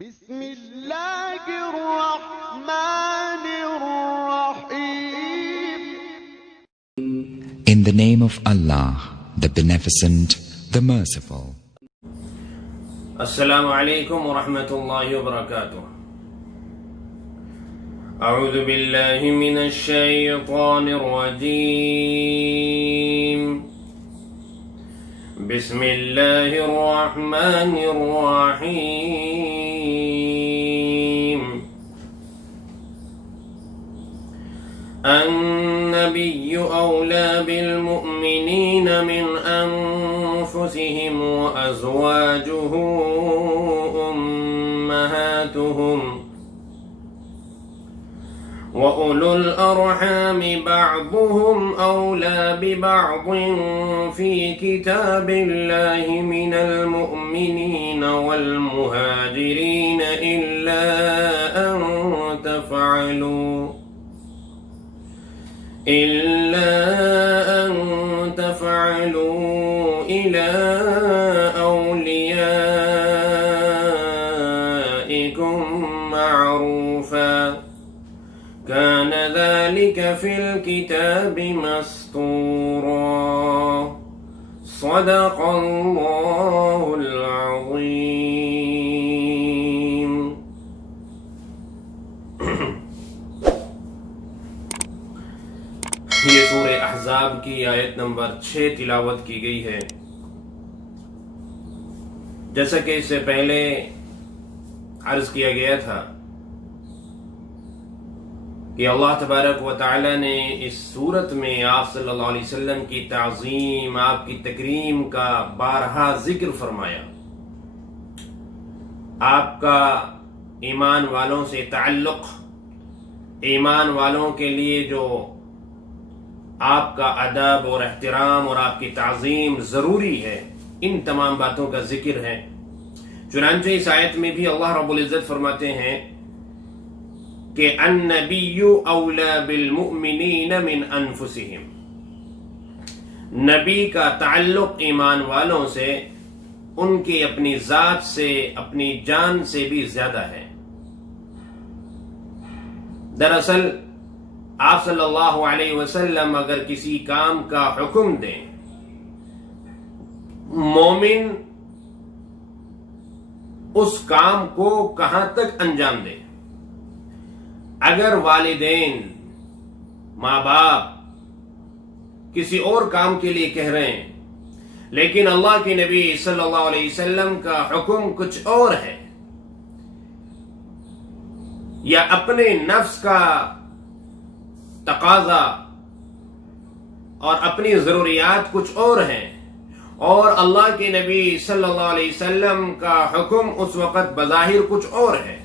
بسم اللہ الرحمن الرحیم. In the name of Allah, the Beneficent, the Merciful. السلام علیکم ورحمۃ اللہ وبرکاتہ. اعوذ باللہ من الشیطان الرجیم. بسم اللہ الرحمن الرحیم. النبی اولی بالمؤمنین من انفسهم وازواجه امہاتهم وَأُولُو الْأَرْحَامِ بَعْضُهُمْ أَوْلَى بِبَعْضٍ فِي كِتَابِ اللَّهِ مِنَ الْمُؤْمِنِينَ وَالْمُهَاجِرِينَ إِلَّا أَن تَفْعَلُوا إِلَى أَوْلِيَائِكُمْ مَعْرُوفًا كان ذلك في الكتاب مسطورا. صدق اللہ العظیم. یہ سورہ احزاب کی آیت نمبر 6 تلاوت کی گئی ہے. جیسا کہ اس سے پہلے عرض کیا گیا تھا کہ اللہ تبارک و تعالی نے اس صورت میں آپ صلی اللہ علیہ وسلم کی تعظیم، آپ کی تکریم کا بارہا ذکر فرمایا. آپ کا ایمان والوں سے تعلق، ایمان والوں کے لیے جو آپ کا ادب اور احترام اور آپ کی تعظیم ضروری ہے، ان تمام باتوں کا ذکر ہے. چنانچہ اس آیت میں بھی اللہ رب العزت فرماتے ہیں کہ النبی اولی بالمؤمنین من انفسہم. نبی کا تعلق ایمان والوں سے ان کی اپنی ذات سے، اپنی جان سے بھی زیادہ ہے. دراصل آپ صلی اللہ علیہ وسلم اگر کسی کام کا حکم دیں، مومن اس کام کو کہاں تک انجام دے. اگر والدین، ماں باپ کسی اور کام کے لیے کہہ رہے ہیں لیکن اللہ کے نبی صلی اللہ علیہ وسلم کا حکم کچھ اور ہے، یا اپنے نفس کا تقاضا اور اپنی ضروریات کچھ اور ہیں، اور اللہ کے نبی صلی اللہ علیہ وسلم کا حکم اس وقت بظاہر کچھ اور ہے،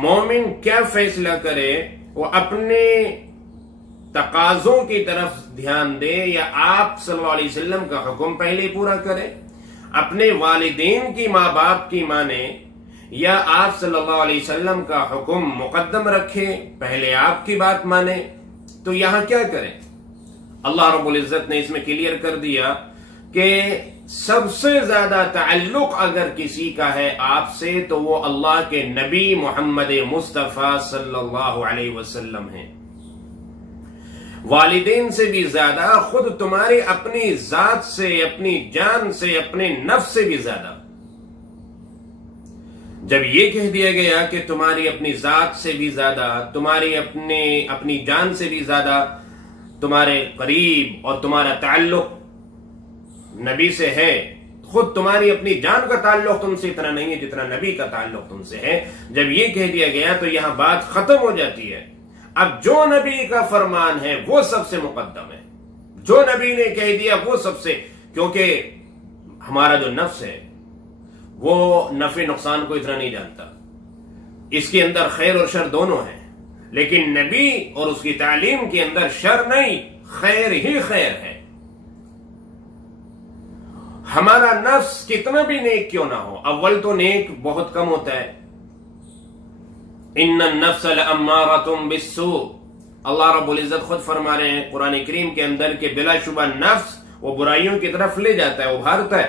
مومن کیا فیصلہ کرے؟ وہ اپنے تقاضوں کی طرف دھیان دے یا آپ صلی اللہ علیہ وسلم کا حکم پہلے پورا کرے؟ اپنے والدین کی، ماں باپ کی مانے یا آپ صلی اللہ علیہ وسلم کا حکم مقدم رکھے، پہلے آپ کی بات مانے؟ تو یہاں کیا کریں؟ اللہ رب العزت نے اس میں کلیئر کر دیا کہ سب سے زیادہ تعلق اگر کسی کا ہے آپ سے تو وہ اللہ کے نبی محمد مصطفیٰ صلی اللہ علیہ وسلم ہیں. والدین سے بھی زیادہ، خود تمہاری اپنی ذات سے، اپنی جان سے، اپنے نفس سے بھی زیادہ. جب یہ کہہ دیا گیا کہ تمہاری اپنی ذات سے بھی زیادہ، تمہاری اپنی جان سے بھی زیادہ تمہارے قریب اور تمہارا تعلق نبی سے ہے، خود تمہاری اپنی جان کا تعلق تم سے اتنا نہیں ہے جتنا نبی کا تعلق تم سے ہے. جب یہ کہہ دیا گیا تو یہاں بات ختم ہو جاتی ہے. اب جو نبی کا فرمان ہے وہ سب سے مقدم ہے، جو نبی نے کہہ دیا وہ سب سے، کیونکہ ہمارا جو نفس ہے وہ نفع نقصان کو اتنا نہیں جانتا، اس کے اندر خیر اور شر دونوں ہیں، لیکن نبی اور اس کی تعلیم کے اندر شر نہیں، خیر ہی خیر ہے. ہمارا نفس کتنا بھی نیک کیوں نہ ہو، اول تو نیک بہت کم ہوتا ہے. ان النفس لامارۃ بالسوء. اللہ رب العزت خود فرما رہے ہیں قرآن کریم کے اندر کہ بلا شبہ نفس وہ برائیوں کی طرف لے جاتا ہے، ابھارتا ہے.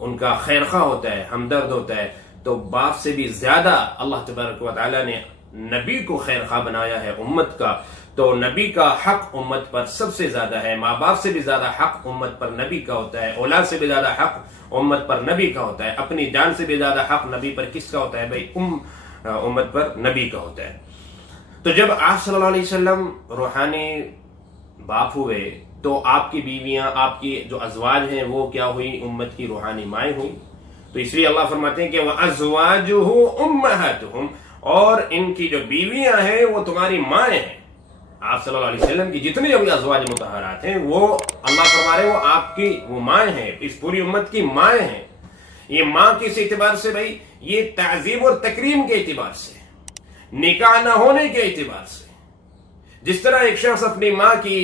ان کا خیرخواہ ہوتا ہے، ہمدرد ہوتا ہے، تو باپ سے بھی زیادہ اللہ تبارک و تعالیٰ نے نبی کو خیرخواہ بنایا ہے امت کا، تو نبی کا حق امت پر سب سے زیادہ ہے. ماں باپ سے بھی زیادہ حق امت پر نبی کا ہوتا ہے، اولاد سے بھی زیادہ حق امت پر نبی کا ہوتا ہے، اپنی جان سے بھی زیادہ حق نبی پر کس کا ہوتا ہے بھائی؟ امت پر نبی کا ہوتا ہے. تو جب آپ صلی اللہ علیہ وسلم روحانی باپ ہوئے تو آپ کی بیویاں، آپ کی جو ازواج ہیں وہ کیا ہوئی؟ امت کی روحانی مائیں ہوئی. تو اس لیے اللہ فرماتے ہیں کہ وَأَزْوَاجُهُ أُمَّهَاتُهُمْ، اور ان کی جو بیویاں ہیں وہ تمہاری مائیں ہیں. آپ صلی اللہ علیہ وسلم کی جتنی ابھی ازواج مطہرات ہیں وہ اللہ فرما رہے ہیں وہ آپ کی وہ مائیں ہیں، اس پوری امت کی مائیں ہیں. یہ ماں کس اعتبار سے بھائی؟ یہ تعظیم اور تکریم کے اعتبار سے، نکاح نہ ہونے کے اعتبار سے. جس طرح ایک شخص اپنی ماں کی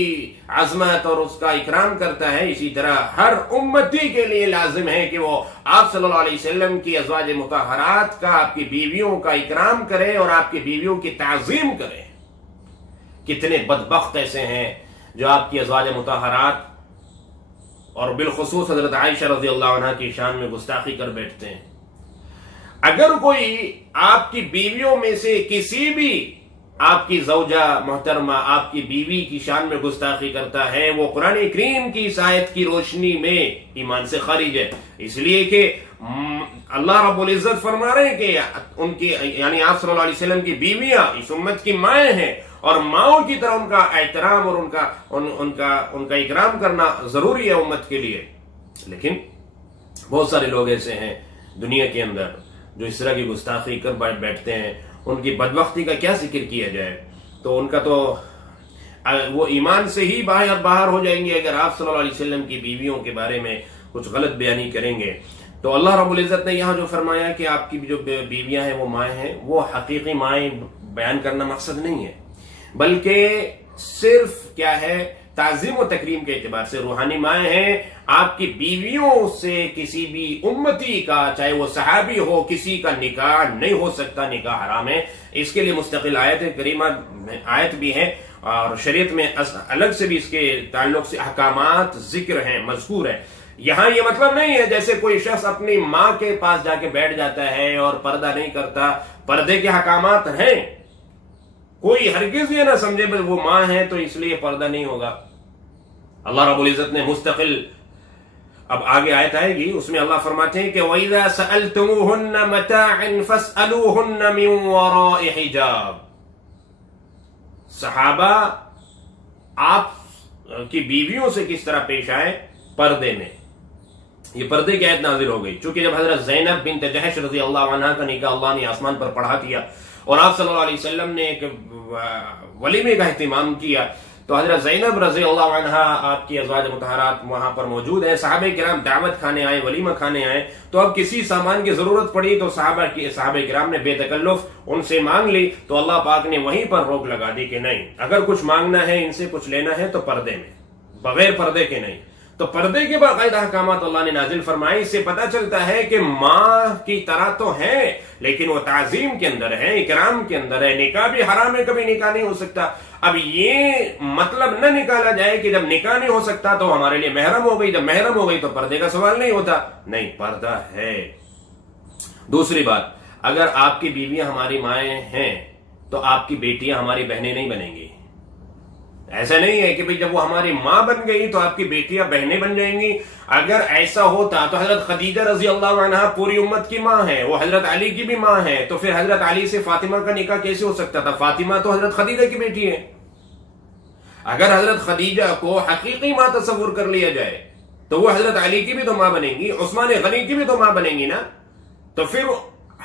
عظمت اور اس کا اکرام کرتا ہے، اسی طرح ہر امتی کے لیے لازم ہے کہ وہ آپ صلی اللہ علیہ وسلم کی ازواج مطہرات کا، آپ کی بیویوں کا اکرام کرے اور آپ کی بیویوں کی تعظیم کرے. کتنے بدبخت ایسے ہیں جو آپ کی ازواج مطہرات اور بالخصوص حضرت عائشہ رضی اللہ عنہ کی شان میں گستاخی کر بیٹھتے ہیں. اگر کوئی آپ کی بیویوں میں سے کسی بھی آپ کی زوجہ محترمہ، آپ کی بیوی کی شان میں گستاخی کرتا ہے، وہ قرآن کریم کی اس آیت کی روشنی میں ایمان سے خارج ہے. اس لیے کہ اللہ رب العزت فرما رہے ہیں کہ ان کی یعنی آپ صلی اللہ علیہ وسلم کی بیویاں اس امت کی مائیں ہیں، اور ماؤں کی طرح ان کا احترام اور ان کا اکرام کرنا ضروری ہے امت کے لیے. لیکن بہت سارے لوگ ایسے ہیں دنیا کے اندر جو اس طرح کی گستاخی کر بیٹھتے ہیں. ان کی بدبختی کا کیا ذکر کیا جائے؟ تو ان کا تو وہ ایمان سے ہی باہر ہو جائیں گے اگر آپ صلی اللہ علیہ وسلم کی بیویوں کے بارے میں کچھ غلط بیانی کریں گے. تو اللہ رب العزت نے یہاں جو فرمایا کہ آپ کی جو بیویاں ہیں وہ مائیں ہیں، وہ حقیقی مائیں بیان کرنا مقصد نہیں ہے، بلکہ صرف کیا ہے؟ تعظیم و تکریم کے اعتبار سے روحانی مائیں ہیں. آپ کی بیویوں سے کسی بھی امتی کا، چاہے وہ صحابی ہو، کسی کا نکاح نہیں ہو سکتا، نکاح حرام ہے. اس کے لیے مستقل آیت بھی ہے اور شریعت میں الگ سے بھی اس کے تعلق سے احکامات ذکر ہیں، مذکور ہے. یہاں یہ مطلب نہیں ہے جیسے کوئی شخص اپنی ماں کے پاس جا کے بیٹھ جاتا ہے اور پردہ نہیں کرتا. پردے کے احکامات ہیں، کوئی ہرگز یہ نہ سمجھے وہ ماں ہے تو اس لیے پردہ نہیں ہوگا. اللہ رب العزت نے مستقل، اب آگے آیت آئے گی، اس میں اللہ فرماتے ہیں کہ وَإِذَا سَأَلْتُمُوهُنَّ مَتَاعًا فَاسْأَلُوهُنَّ مِنْ وَرَاءِ حِجَابٍ. صحابہ آپ کی بیویوں سے کس طرح پیش آئے؟ پردے میں. یہ پردے کی آیت نازل ہو گئی چونکہ جب حضرت زینب بنت جحش رضی اللہ عنہ کا نکاح اللہ نے آسمان پر پڑھا دیا اور آپ صلی اللہ علیہ وسلم نے ایک ولیمے کا اہتمام کیا، تو حضرت زینب رضی اللہ عنہ آپ کی ازواج مطہرات وہاں پر موجود ہیں. صحابہ کرام دعوت کھانے آئے، ولیمہ کھانے آئے، تو اب کسی سامان کی ضرورت پڑی تو صحابہ کرام نے بے تکلف ان سے مانگ لی. تو اللہ پاک نے وہیں پر روک لگا دی کہ نہیں، اگر کچھ مانگنا ہے، ان سے کچھ لینا ہے تو پردے میں، بغیر پردے کے نہیں. تو پردے کے باقاعدہ احکامات اللہ نے نازل فرمائے. اس سے پتہ چلتا ہے کہ ماں کی طرح تو ہے لیکن وہ تعظیم کے اندر ہے، اکرام کے اندر ہے. نکاح بھی حرام ہے، کبھی نکاح نہیں ہو سکتا. اب یہ مطلب نہ نکالا جائے کہ جب نکاح نہیں ہو سکتا تو ہمارے لیے محرم ہو گئی، جب محرم ہو گئی تو پردے کا سوال نہیں ہوتا. نہیں، پردہ ہے. دوسری بات، اگر آپ کی بیویاں ہماری مائیں ہیں تو آپ کی بیٹیاں ہماری بہنیں نہیں بنیں گی. ایسا نہیں ہے کہ جب وہ ہماری ماں بن گئی تو آپ کی بیٹیاں بہنیں بن جائیں گی. اگر ایسا ہوتا تو حضرت خدیجہ رضی اللہ عنہ پوری امت کی ماں ہے، وہ حضرت علی کی بھی ماں ہے، تو پھر حضرت علی سے فاطمہ کا نکاح کیسے ہو سکتا تھا؟ فاطمہ تو حضرت خدیجہ کی بیٹی ہے. اگر حضرت خدیجہ کو حقیقی ماں تصور کر لیا جائے تو وہ حضرت علی کی بھی تو ماں بنے گی، عثمان غنی کی بھی تو ماں بنے گی نا. تو پھر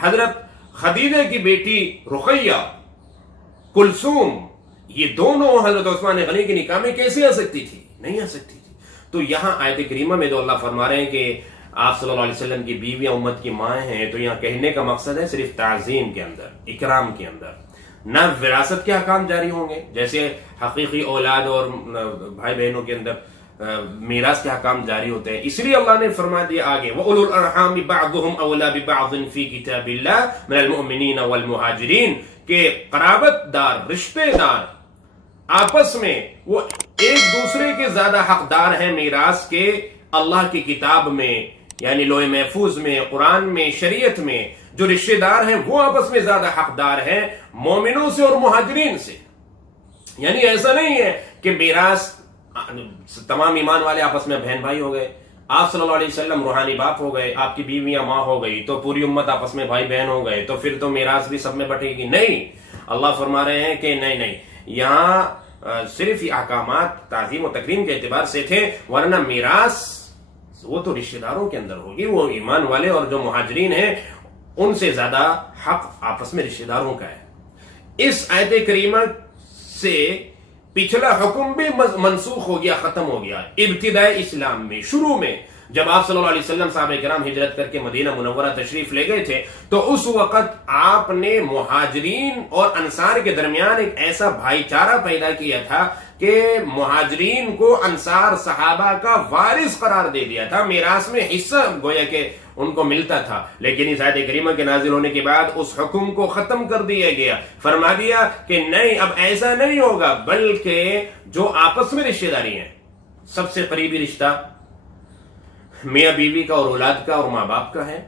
حضرت خدیجہ کی بیٹی رقیہ، کلثوم، یہ دونوں حضرت عثمان غنی کے نکاح میں کیسے آ سکتی تھی؟ نہیں آ سکتی تھی. تو یہاں آیت کریمہ میں جو اللہ فرما رہے ہیں کہ آپ صلی اللہ علیہ وسلم کی بیویاں امت کی مائیں ہیں، تو یہاں کہنے کا مقصد ہے صرف تعظیم کے اندر، اکرام کے اندر. نہ وراثت کے احکام جاری ہوں گے جیسے حقیقی اولاد اور بھائی بہنوں کے اندر میراث کے احکام جاری ہوتے ہیں. اس لیے اللہ نے فرما دیا آگے وَأُولُو الْأَرْحَامِ بَعْضُهُمْ أَوْلَىٰ بِبَعْضٍ فِي كِتَابِ اللَّهِ مِنَ الْمُؤْمِنِينَ وَالْمُهَاجِرِينَ کہ قرابت دار، رشتے دار آپس میں وہ ایک دوسرے کے زیادہ حقدار ہیں میراث کے اللہ کی کتاب میں. یعنی لوح محفوظ میں، قرآن میں، شریعت میں جو رشتے دار ہیں وہ آپس میں زیادہ حقدار ہیں مومنوں سے اور مہاجرین سے. یعنی ایسا نہیں ہے کہ میراث تمام ایمان والے آپس میں بہن بھائی ہو گئے، آپ صلی اللہ علیہ وسلم روحانی باپ ہو گئے، آپ کی بیویاں ماں ہو گئی تو پوری امت آپس میں بھائی بہن ہو گئے تو پھر تو میراث بھی سب میں بٹے گی. نہیں، اللہ فرما رہے ہیں کہ نہیں، یہاں صرف یہ احکامات تعظیم و تکریم کے اعتبار سے تھے، ورنہ میراث وہ تو رشتہ داروں کے اندر ہوگی. وہ ایمان والے اور جو مہاجرین ہیں ان سے زیادہ حق آپس میں رشتہ داروں کا ہے. اس آیت کریمہ سے پچھلا حکم بھی منسوخ ہو گیا، ختم ہو گیا. ابتدائی اسلام میں، شروع میں جب آپ صلی اللہ علیہ وسلم صحابہ کرام ہجرت کر کے مدینہ منورہ تشریف لے گئے تھے تو اس وقت آپ نے مہاجرین اور انصار کے درمیان ایک ایسا بھائی چارہ پیدا کیا تھا کہ مہاجرین کو انصار صحابہ کا وارث قرار دے دیا تھا، میراث میں حصہ گویا کہ ان کو ملتا تھا. لیکن اس آیت کریمہ کے نازل ہونے کے بعد اس حکم کو ختم کر دیا گیا، فرما دیا کہ نہیں، اب ایسا نہیں ہوگا، بلکہ جو آپس میں رشتہ داری ہیں، سب سے قریبی رشتہ میاں بیوی کا اور اولاد کا اور ماں باپ کا ہے،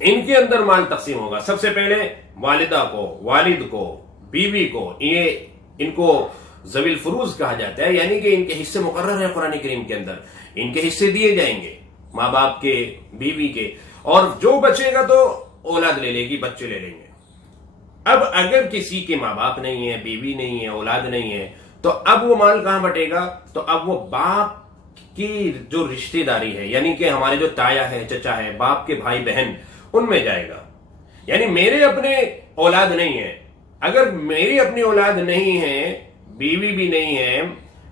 ان کے اندر مال تقسیم ہوگا. سب سے پہلے والدہ کو، والد کو، بیوی کو، یہ ان کو ذوی الفروض کہا جاتا ہے، یعنی کہ ان کے حصے مقرر ہیں قرآن کریم کے اندر، ان کے حصے دیے جائیں گے ماں باپ کے، بیوی کے، اور جو بچے گا تو اولاد لے لے گی، بچے لے لیں گے. اب اگر کسی کے ماں باپ نہیں ہے، بیوی نہیں ہے، اولاد نہیں ہے تو اب وہ مال کہاں بٹے گا؟ تو اب وہ باپ کی جو رشتہ داری ہے، یعنی کہ ہمارے جو تایا ہے، چچا ہے، باپ کے بھائی بہن، ان میں جائے گا. یعنی میرے اپنے اولاد نہیں ہے، اگر میری اپنی اولاد نہیں ہے، بیوی بھی نہیں ہے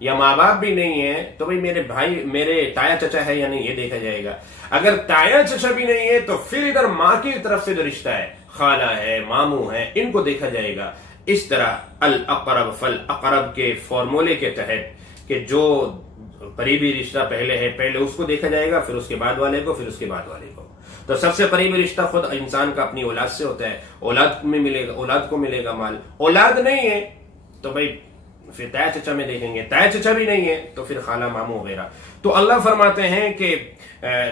یا ماں باپ بھی نہیں ہے تو بھئی میرے بھائی، میرے تایا چچا ہے یا نہیں، یہ دیکھا جائے گا. اگر تایا چچا بھی نہیں ہے تو پھر ادھر ماں کی طرف سے جو رشتہ ہے، خالہ ہے، ماموں ہے، ان کو دیکھا جائے گا. اس طرح الاقرب فالاقرب کے فارمولے کے تحت کہ جو قریبی رشتہ پہلے ہے، پہلے اس کو دیکھا جائے گا، پھر اس کے بعد والے کو، پھر اس کے بعد والے کو. تو سب سے قریبی رشتہ خود انسان کا اپنی اولاد سے ہوتا ہے، اولاد میں ملے گا، اولاد کو ملے گا مال. اولاد نہیں ہے تو بھائی پھر تایا چچا میں دیکھیں گے، تایا چچا بھی نہیں ہے تو پھر خالہ ماموں وغیرہ. تو اللہ فرماتے ہیں کہ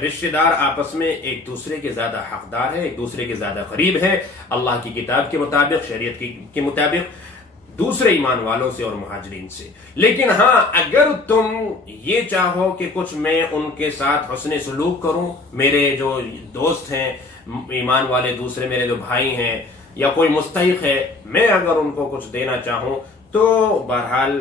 رشتہ دار آپس میں ایک دوسرے کے زیادہ حقدار ہے، ایک دوسرے کے زیادہ قریب ہے، اللہ کی کتاب کے مطابق، شریعت کے مطابق، دوسرے ایمان والوں سے اور مہاجرین سے. لیکن ہاں، اگر تم یہ چاہو کہ کچھ میں ان کے ساتھ حسن سلوک کروں، میرے جو دوست ہیں ایمان والے، دوسرے میرے جو بھائی ہیں یا کوئی مستحق ہے، میں اگر ان کو کچھ دینا چاہوں تو بہرحال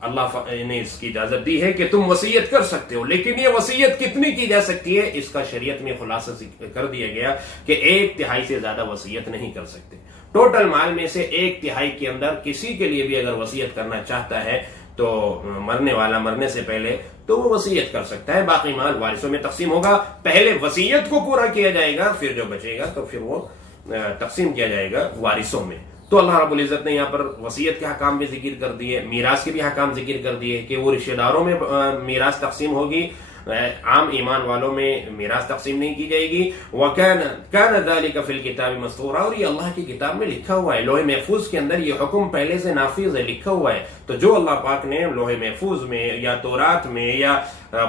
اللہ نے اس کی اجازت دی ہے کہ تم وصیت کر سکتے ہو. لیکن یہ وصیت کتنی کی جا سکتی ہے، اس کا شریعت میں خلاصہ کر دیا گیا کہ 1/3 سے زیادہ وصیت نہیں کر سکتے. ٹوٹل مال میں سے 1/3 کے اندر کسی کے لیے بھی اگر وصیت کرنا چاہتا ہے تو مرنے والا مرنے سے پہلے تو وہ وصیت کر سکتا ہے. باقی مال وارثوں میں تقسیم ہوگا. پہلے وصیت کو پورا کیا جائے گا، پھر جو بچے گا تو پھر وہ تقسیم کیا جائے گا وارثوں میں. تو اللہ رب العزت نے یہاں پر وصیت کے حکام بھی ذکر کر دیے، میراث کے بھی حکام ذکر کر دیے کہ وہ رشتہ داروں میں میراث تقسیم ہوگی، عام ایمان والوں میں میراث تقسیم نہیں کی جائے گی. وَكَانَ ذَلِكَ فِي الْكِتَابِ مَسْطُورًا، اور یہ اللہ کی کتاب میں لکھا ہوا ہے، لوح محفوظ کے اندر یہ حکم پہلے سے نافذ ہے، لکھا ہوا ہے. تو جو اللہ پاک نے لوح محفوظ میں یا تورات میں یا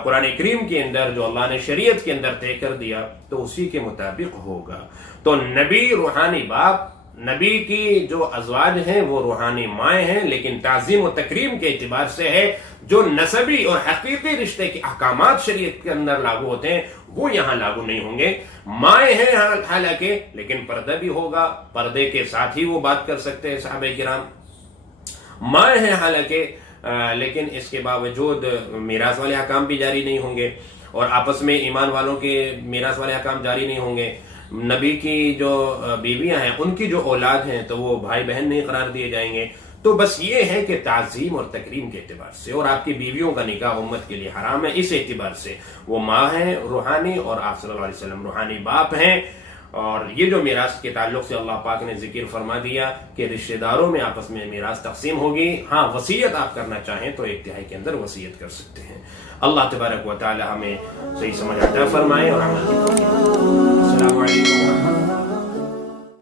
قرآن کریم کے اندر جو اللہ نے شریعت کے اندر طے کر دیا تو اسی کے مطابق ہوگا. تو نبی روحانی باپ، نبی کی جو ازواج ہیں وہ روحانی مائیں ہیں، لیکن تعظیم و تکریم کے اعتبار سے ہے جو نسبی اور حقیقی رشتے کے احکامات شریعت کے اندر لاگو ہوتے ہیں وہ یہاں لاگو نہیں ہوں گے. مائیں ہیں حالانکہ، لیکن پردہ بھی ہوگا، پردے کے ساتھ ہی وہ بات کر سکتے ہیں صحابہ کرام. مائیں ہیں حالانکہ، لیکن اس کے باوجود میراث والے احکام بھی جاری نہیں ہوں گے اور آپس میں ایمان والوں کے میراث والے احکام جاری نہیں ہوں گے. نبی کی جو بیویاں ہیں ان کی جو اولاد ہیں تو وہ بھائی بہن نہیں قرار دیے جائیں گے. تو بس یہ ہے کہ تعظیم اور تکریم کے اعتبار سے، اور آپ کی بیویوں کا نکاح امت کے لیے حرام ہے، اس اعتبار سے وہ ماں ہیں روحانی اور آپ صلی اللہ علیہ وسلم روحانی باپ ہیں. اور یہ جو میراث کے تعلق سے اللہ پاک نے ذکر فرما دیا کہ رشتہ داروں میں آپس میں میراث تقسیم ہوگی. ہاں، وصیت آپ کرنا چاہیں تو 1/3 کے اندر وصیت کر سکتے ہیں. اللہ تبارک و تعالی ہمیں صحیح سمجھ عطا فرمائے اور عمل کی توفیق. السلام علیکم.